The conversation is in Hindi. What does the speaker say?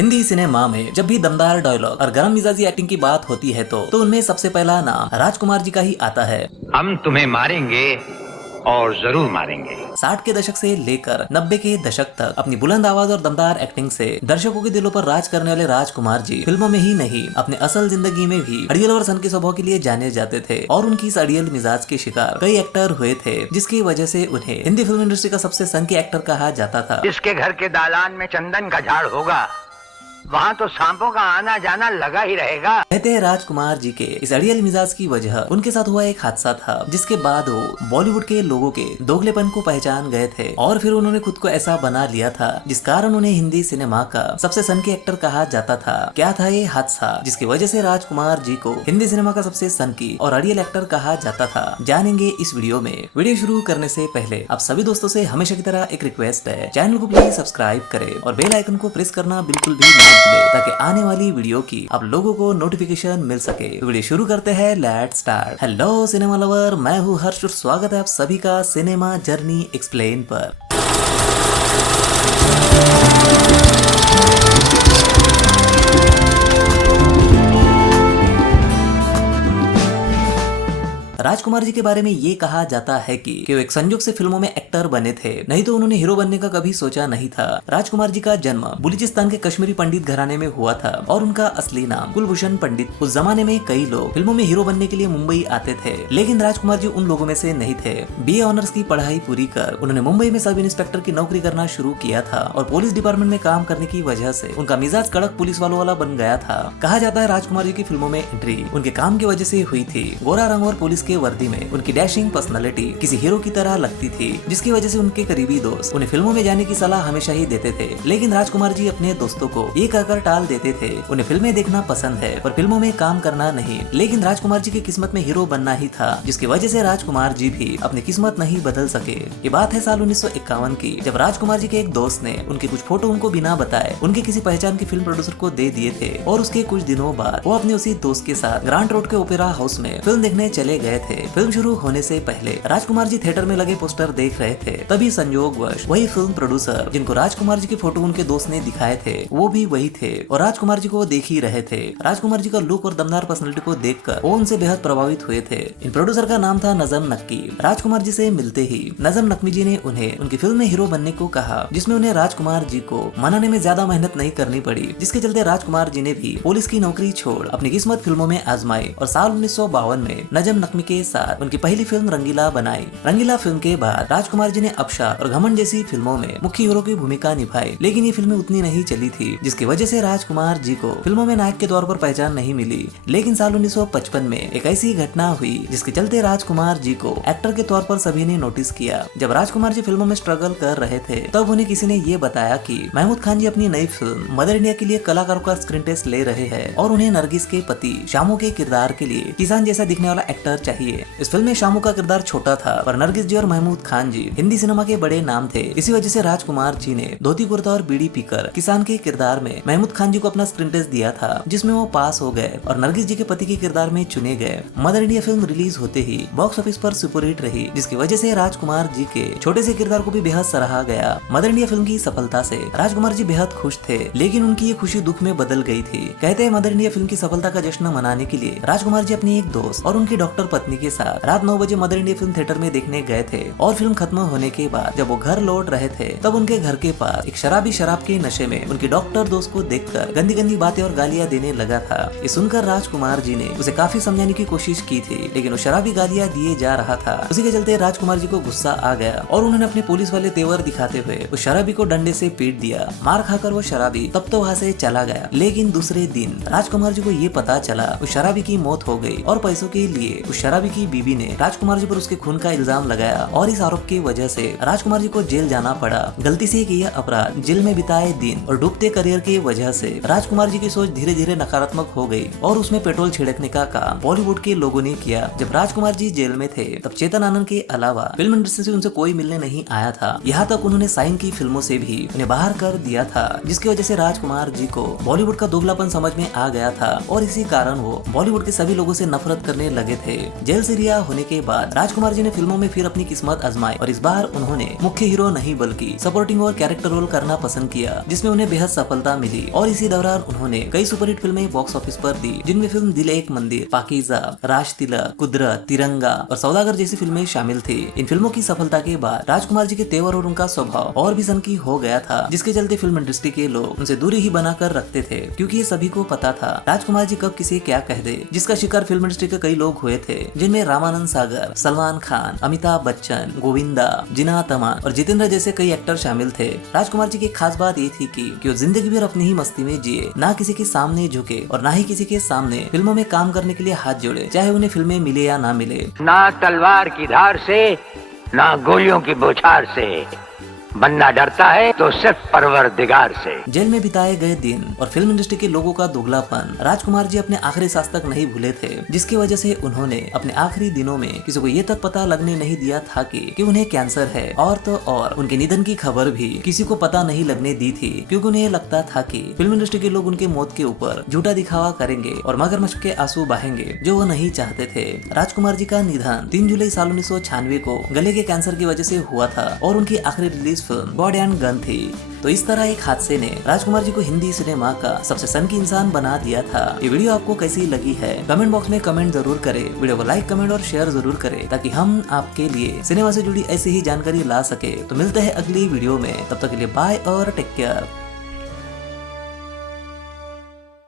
हिंदी सिनेमा में जब भी दमदार डायलॉग और गर्म मिजाजी एक्टिंग की बात होती है तो उनमें सबसे पहला नाम राजकुमार जी का ही आता है। हम तुम्हें मारेंगे और जरूर मारेंगे। 60 के दशक से लेकर 90 के दशक तक अपनी बुलंद आवाज और दमदार एक्टिंग से दर्शकों के दिलों पर राज करने वाले राजकुमार जी फिल्मों में ही नहीं अपने असल जिंदगी में भी अड़ियल और सन के स्वभाव के लिए जाने जाते थे और उनकी इस अड़ियल मिजाज के शिकार कई एक्टर हुए थे, जिसकी वजह से उन्हें हिंदी फिल्म इंडस्ट्री का सबसे सन के एक्टर कहा जाता था। जिसके घर के दालान में चंदन का झाड़ होगा वहाँ तो सांपों का आना जाना लगा ही रहेगा। कहते हैं राजकुमार जी के इस अड़ियल मिजाज की वजह उनके साथ हुआ एक हादसा था, जिसके बाद वो बॉलीवुड के लोगों के दोगलेपन को पहचान गए थे और फिर उन्होंने खुद को ऐसा बना लिया था जिस कारण उन्हें हिंदी सिनेमा का सबसे सन के एक्टर कहा जाता था। क्या था ये हादसा जिसकी वजह से राजकुमार जी को हिंदी सिनेमा का सबसे सन की और अड़ियल एक्टर कहा जाता था, जानेंगे इस वीडियो में। वीडियो शुरू करने से पहले आप सभी दोस्तों से हमेशा की तरह एक रिक्वेस्ट है, चैनल को प्लीज सब्सक्राइब करें और बेल आइकन को प्रेस करना बिल्कुल भी ना भूलें ताकि आने वाली वीडियो की आप लोगों को नोटिफिकेशन मिल सके। वीडियो शुरू करते हैं, let's start. Hello cinema lover, मैं हूँ हर्ष और स्वागत है आप सभी का सिनेमा जर्नी एक्सप्लेन पर। राजकुमार जी के बारे में ये कहा जाता है कि वो एक संयोग से फिल्मों में एक्टर बने थे, नहीं तो उन्होंने हीरो बनने का कभी सोचा नहीं था। राजकुमार जी का जन्म बलूचिस्तान के कश्मीरी पंडित घराने में हुआ था और उनका असली नाम कुलभूषण पंडित। उस जमाने में कई लोग फिल्मों में हीरो बनने के लिए मुंबई आते थे, लेकिन राजकुमार जी उन लोगों में से नहीं थे। BA ऑनर्स की पढ़ाई पूरी कर उन्होंने मुंबई में सब इंस्पेक्टर की नौकरी करना शुरू किया था और पुलिस डिपार्टमेंट में काम करने की वजह से उनका मिजाज कड़क पुलिस वालों वाला बन गया था। कहा जाता है राजकुमार जी की फिल्मों में एंट्री उनके काम की वजह से हुई थी। गोरा रंग और पुलिस के वर्दी में उनकी डैशिंग पर्सनालिटी किसी हीरो की तरह लगती थी, जिसकी वजह से उनके करीबी दोस्त उन्हें फिल्मों में जाने की सलाह हमेशा ही देते थे। लेकिन राजकुमार जी अपने दोस्तों को ये कहकर टाल देते थे, उन्हें फिल्में देखना पसंद है पर फिल्मों में काम करना नहीं। लेकिन राजकुमार जी की किस्मत में हीरो बनना ही था, जिसकी वजह से राजकुमार जी भी अपनी किस्मत नहीं बदल सके। ये बात है साल 1951 की, जब राजकुमार जी के एक दोस्त ने उनके कुछ फोटो उनको बिना बताए उनके किसी पहचान के फिल्म प्रोड्यूसर को दे दिए थे और उसके कुछ दिनों बाद वो अपने उसी दोस्त के साथ ग्रांट रोड के ओपेरा हाउस में फिल्म देखने चले गए थे। फिल्म शुरू होने से पहले राजकुमार जी थिएटर में लगे पोस्टर देख रहे थे, तभी संयोगवश वही फिल्म प्रोड्यूसर जिनको राजकुमार जी के फोटो उनके दोस्त ने दिखाए थे वो भी वही थे और राजकुमार जी को वो देख ही रहे थे। राजकुमार जी का लुक और दमदार पर्सनालिटी को देखकर वो उनसे बेहद प्रभावित हुए थे। इन प्रोड्यूसर का नाम था नजम नक्की। राजकुमार जी से मिलते ही नजम नकवी जी ने उन्हें उनकी फिल्म में हीरो बनने को कहा, जिसमें उन्हें राजकुमार जी को मनाने में ज्यादा मेहनत नहीं करनी पड़ी, जिसके चलते राजकुमार जी ने भी पुलिस की नौकरी छोड़ अपनी किस्मत फिल्मों में आजमाई और साल 1952 में नजम नकवी के साथ उनकी पहली फिल्म रंगीला बनाई। रंगीला फिल्म के बाद राजकुमार जी ने अबशा और घमंड जैसी फिल्मों में मुख्य हीरो की भूमिका निभाई, लेकिन ये फिल्में उतनी नहीं चली थी, जिसकी वजह से राजकुमार जी को फिल्मों में नायक के तौर पर पहचान नहीं मिली। लेकिन साल 1955 में एक ऐसी घटना हुई जिसके चलते राजकुमार जी को एक्टर के तौर पर सभी ने नोटिस किया। जब राजकुमार जी फिल्मों में स्ट्रगल कर रहे थे तब उन्हें किसी ने ये बताया कि महमूद खान जी अपनी नई फिल्म मदर इंडिया के लिए कलाकारों का स्क्रीन टेस्ट ले रहे हैं और उन्हें नरगिस के पति शामू के किरदार के लिए किसान जैसा दिखने वाला एक्टर चाहिए। इस फिल्म में शामू का किरदार छोटा था पर नरगिस जी और महमूद खान जी हिंदी सिनेमा के बड़े नाम थे। इसी वजह से राजकुमार जी ने धोती कुर्ता और बीड़ी पीकर किसान के किरदार में महमूद खान जी को अपना स्क्रीन टेस्ट दिया था, जिसमें वो पास हो गए और नरगिस जी के पति के किरदार में चुने गए। मदर इंडिया फिल्म रिलीज होते ही बॉक्स ऑफिस पर सुपरहिट रही, जिसकी वजह से राजकुमार जी के छोटे से किरदार को भी बेहद सराहा गया। मदर इंडिया फिल्म की सफलता से राजकुमार जी बेहद खुश थे, लेकिन उनकी ये खुशी दुख में बदल गई थी। कहते हैं मदर इंडिया फिल्म की सफलता का जश्न मनाने के लिए राजकुमार जी अपनी एक दोस्त और उनकी डॉक्टर पत्नी के साथ रात 9 बजे मदर इंडिया फिल्म थिएटर में देखने गए थे और फिल्म खत्म होने के बाद जब वो घर लौट रहे थे तब उनके घर के पास एक शराबी शराब के नशे में उनके डॉक्टर दोस्त को देखकर गंदी गंदी बातें और गालियां देने लगा था। ये सुनकर राजकुमार जी ने उसे काफी समझाने की कोशिश की थी, लेकिन वो शराबी गालियां दिए जा रहा था। उसी के चलते राजकुमार जी को गुस्सा आ गया और उन्होंने अपने पुलिस वाले तेवर दिखाते हुए उस शराबी को डंडे से पीट दिया। मार खाकर वो शराबी तब तो वहाँ से चला गया, लेकिन दूसरे दिन राजकुमार जी को ये पता चला उस शराबी की मौत हो गई और पैसों के लिए उस शराबी की बीवी ने राजकुमार जी पर उसके खून का इल्जाम लगाया और इस आरोप की वजह से राजकुमार जी को जेल जाना पड़ा। गलती से किया अपराध, जेल में बिताए दिन और डूबते करियर की वजह से राजकुमार जी की सोच धीरे धीरे नकारात्मक हो गई और उसमें पेट्रोल छिड़कने का काम बॉलीवुड के लोगों ने किया। जब राजकुमार जी जेल में थे तब चेतन आनंद के अलावा फिल्म इंडस्ट्री से उनसे कोई मिलने नहीं आया था। यहाँ तक उन्होंने साइन की फिल्मों से भी उन्हें बाहर कर दिया था, जिसकी वजह से राजकुमार जी को बॉलीवुड का दोगलापन समझ में आ गया था और इसी कारण वो बॉलीवुड के सभी लोगों से नफरत करने लगे थे। जेल से रिहा होने के बाद राजकुमार जी ने फिल्मों में फिर अपनी किस्मत आजमाई और इस बार उन्होंने मुख्य हीरो नहीं बल्कि सपोर्टिंग और कैरेक्टर रोल करना पसंद किया, जिसमें उन्हें बेहद सफलता मिली। और इसी दौरान उन्होंने कई सुपरहिट फिल्में बॉक्स ऑफिस पर दी, जिनमें फिल्म दिल एक मंदिर, पाकीज़ा, राज तिलक, कुदरत, तिरंगा और सौदागर जैसी फिल्में शामिल थी। इन फिल्मों की सफलता के बाद राजकुमार जी के तेवर और उनका स्वभाव और भी सनकी हो गया था, जिसके चलते फिल्म इंडस्ट्री के लोग उनसे दूरी ही बनाकर रखते थे, क्योंकि ये सभी को पता था राजकुमार जी कब किसे क्या कह दे, जिसका शिकार फिल्म इंडस्ट्री के कई लोग हुए थे, जिनमें रामानंद सागर, सलमान खान, अमिताभ बच्चन, गोविंदा, जिना तमान और जितेंद्र जैसे कई एक्टर शामिल थे। राजकुमार जी की खास बात ये थी कि वो जिंदगी भर अपनी ही मस्ती में जिए, ना किसी के सामने झुके और ना ही किसी के सामने फिल्मों में काम करने के लिए हाथ जोड़े, चाहे उन्हें फिल्में मिले या ना मिले। ना तलवार की धार से, ना गोलियों की बौछार से, बनना डरता है तो सिर्फ परवरदिगार से। जेल में बिताए गए दिन और फिल्म इंडस्ट्री के लोगों का दोगलापन राजकुमार जी अपने आखिरी सांस तक नहीं भूले थे, जिसकी वजह से उन्होंने अपने आखिरी दिनों में किसी को ये तक पता लगने नहीं दिया था कि उन्हें कैंसर है। और तो और उनके निधन की खबर भी किसी को पता नहीं लगने दी थी, क्योंकि उन्हें लगता था कि फिल्म इंडस्ट्री के लोग उनके मौत के ऊपर झूठा दिखावा करेंगे और मगरमच्छ के आंसू बहेंगे, जो वो नहीं चाहते थे। राजकुमार जी का निधन 3 जुलाई साल 1996 को गले के कैंसर की वजह से हुआ था और उनकी आखिरी release film God and gun थी। तो इस तरह एक हादसे ने राजकुमार जी को हिंदी सिनेमा का सबसे सनकी इंसान बना दिया था। ये वीडियो आपको कैसी लगी है कमेंट बॉक्स में कमेंट जरूर करें। वीडियो को लाइक, कमेंट और शेयर जरूर करें, ताकि हम आपके लिए सिनेमा से जुड़ी ऐसी ही जानकारी ला सके। तो मिलते हैं अगली वीडियो में, तब तक के लिए बाय और टेक केयर।